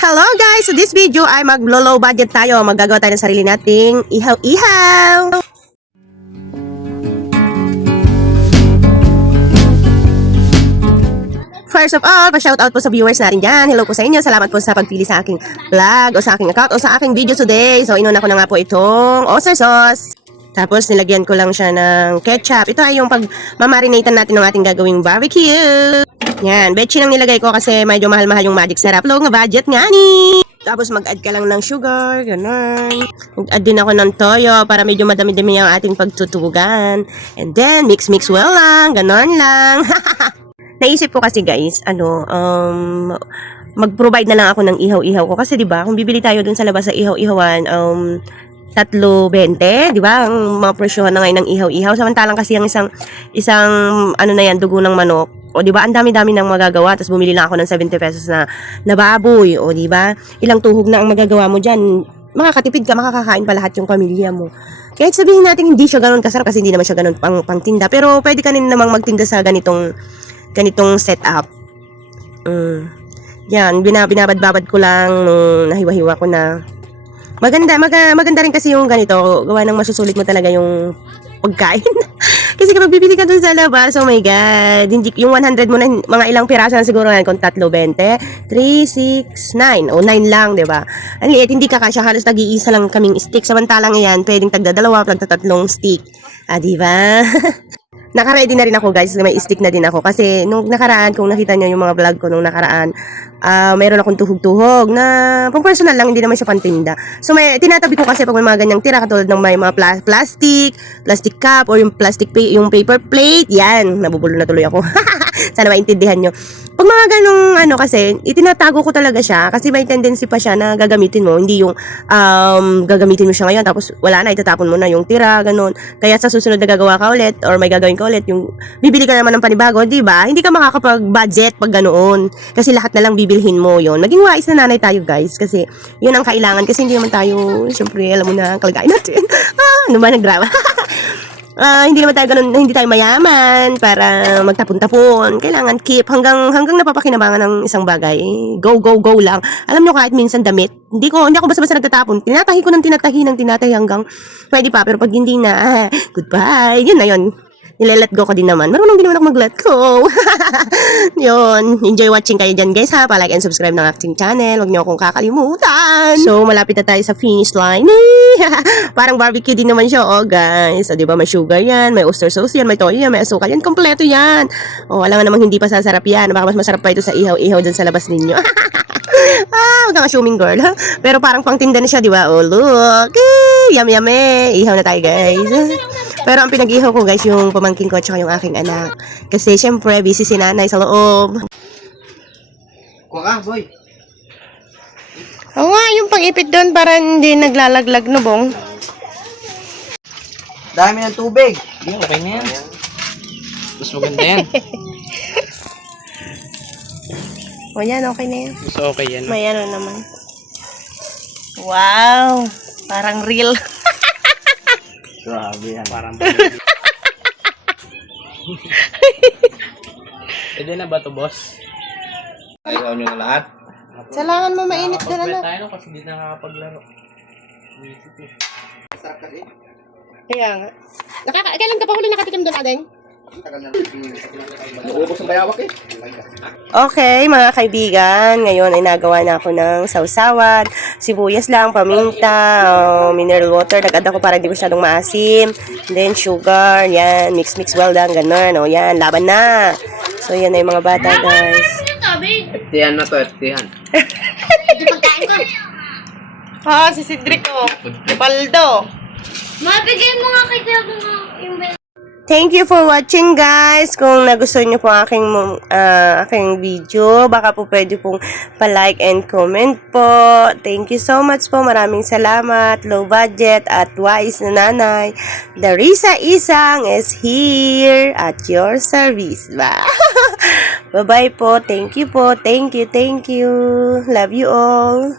Hello guys! So this video ay maglo-low budget tayo. Maggagawa tayo ng sarili nating ihaw-ihaw. First of all, pa-shoutout po sa viewers natin dyan. Hello po sa inyo. Salamat po sa pagpili sa aking vlog o sa aking account o sa aking video today. So inuna ko na nga po itong oyster sauce. Tapos nilagyan ko lang siya ng ketchup. Ito ay yung pag-marinate natin ng ating gagawing barbecue. Yan, betchin ang nilagay ko kasi medyo mahal-mahal yung magic sarap. Low nga budget nga ni. Tapos mag-add ka lang ng sugar, ganun. Mag-add din ako ng toyo para medyo madami-dami ang ating pagtutugan. And then, mix-mix well lang, ganun lang. Naisip ko kasi guys, mag-provide na lang ako ng ihaw-ihaw ko. Kasi 'di ba, kung bibili tayo dun sa labas sa ihaw-ihawan, 3.20, 'di ba? Ang mga presyohan na ngayon ng ihaw-ihaw. Samantalang kasi ang isang ano na yan, dugo ng manok. O 'di ba, ang dami-dami nang magagawa. Tapos bumili lang ako ng 70 pesos na baboy, o 'di ba? Ilang tuhog na ang magagawa mo diyan. Makakatipid ka, makakakain pa lahat yung pamilya mo. Kahit sabihin natin hindi siya ganoon kasarap kasi hindi naman siya ganoon pangtinda. Pero pwede ka rin namang magtinda sa ganitong setup. Yan, binabad-babad ko lang nung nahiwa-hiwa ko na. Maganda rin kasi yung ganito, gawa ng masusulit mo talaga yung pagkain. Kasi kapag bibili ka dun sa labas, oh my god, hindi, yung 100 mo na, mga ilang piraso na siguro yan, kung 3.20, 3, 6, 9, o 9 lang, diba? Ang liit, hindi ka kasya, halos nag-iisa lang kaming stick, samantalang yan, pwedeng tagdadalawa, tagtatlong stick. Diba? Naka-ready na rin ako guys, may stick na din ako kasi nung nakaraan, kung nakita niyo yung mga vlog ko nung nakaraan, mayroon akong tuhog-tuhog na pang personal lang, hindi naman siya pantinda. So may tinatabi ko kasi pag may mga ganyang tira katulad ng may mga plastic cup or yung yung paper plate, yan, nabubulo na tuloy ako. Sana maintindihan nyo. Pag mga ganong kasi, itinatago ko talaga siya kasi may tendency pa siya na gagamitin mo, hindi yung gagamitin mo siya ngayon tapos wala na, itatapon mo na yung tira, ganon. Kaya sa susunod na gagawa ka ulit or may gagawin ka ulit, yung bibili ka naman ng panibago, di ba? Hindi ka makakapag-budget pag ganoon. Kasi lahat na lang bibilhin mo yon. Maging wais na nanay tayo guys kasi yun ang kailangan kasi hindi naman tayo, syempre alam mo na ang kalagayan natin. Ano ba nagdrama? Hindi naman tayo ganun, hindi tayo mayaman para magtapon-tapon. Kailangan keep hanggang napapakinabangan ng isang bagay. Go lang. Alam nyo, kahit minsan damit, hindi ako basta-basta nagtatapon. Tinatahi ko ng tinatahi hanggang pwede pa. Pero pag hindi na, goodbye. Yun na yun. Nilelet go ko din naman. Marunong din naman ako mag-let go. Yun. Enjoy watching kayo dyan guys ha. Pa-like and subscribe ng aking channel. Huwag niyo akong kakalimutan. So, malapit na tayo sa finish line. Parang barbecue din naman siya, oh guys. So, di ba, may sugar yan, may oyster sauce yan, may toyo yan, may asukal yan. Kompleto yan. Oh, alam nga namang hindi pa sasarap yan. Baka mas masarap pa ito sa ihaw-ihaw dyan sa labas ninyo. Huwag kang assuming girl. Pero parang pangtinda na siya, di ba? Oh, look. Yummy. Ihaw na tayo guys. Pero ang pinag-ihaw ko guys, yung pamangkin ko at saka yung aking anak. Kasi syempre, busy si nanay sa loob. Kuha ka, boy. Oo nga, yung pang-ipit doon para hindi naglalaglag no, bong. Dami ng tubig. Hindi, okay na yan. Mas maganda yan. O yan, okay na yan. Mas okay yan. May ano naman. Wow! Parang real. Grabe yan. Parang pwede na ba ito, boss? Ayaw nyo na lahat. Kailangan mo mainit din ano. Tayo no, kasi hindi nakakapaglaro. Sarap kasi. Kaya nga. Kailan ka pa huli nakatikim doon, Adeng? Naubos ang bayawak eh. Okay, mga kaibigan, ngayon ay nagawa na ako ng sausawan, sibuyas lang, paminta, mineral water, nag-add ako para di masyadong maasim, then sugar, yan, mix well lang, ganun, yan, laban na. So, yan ay mga bata, guys. Eptihan na to, eptihan. Si Cedric, Paldo. Mabigay mo nga kay Kuya yung Thank you for watching guys. Kung nagustuhan niyo po aking video, baka po pwede pong pa-like and comment po. Thank you so much po. Maraming salamat. Low budget at wise na nanay. The Risa Isang is here at your service. Bye-bye po. Thank you po. Thank you. Love you all.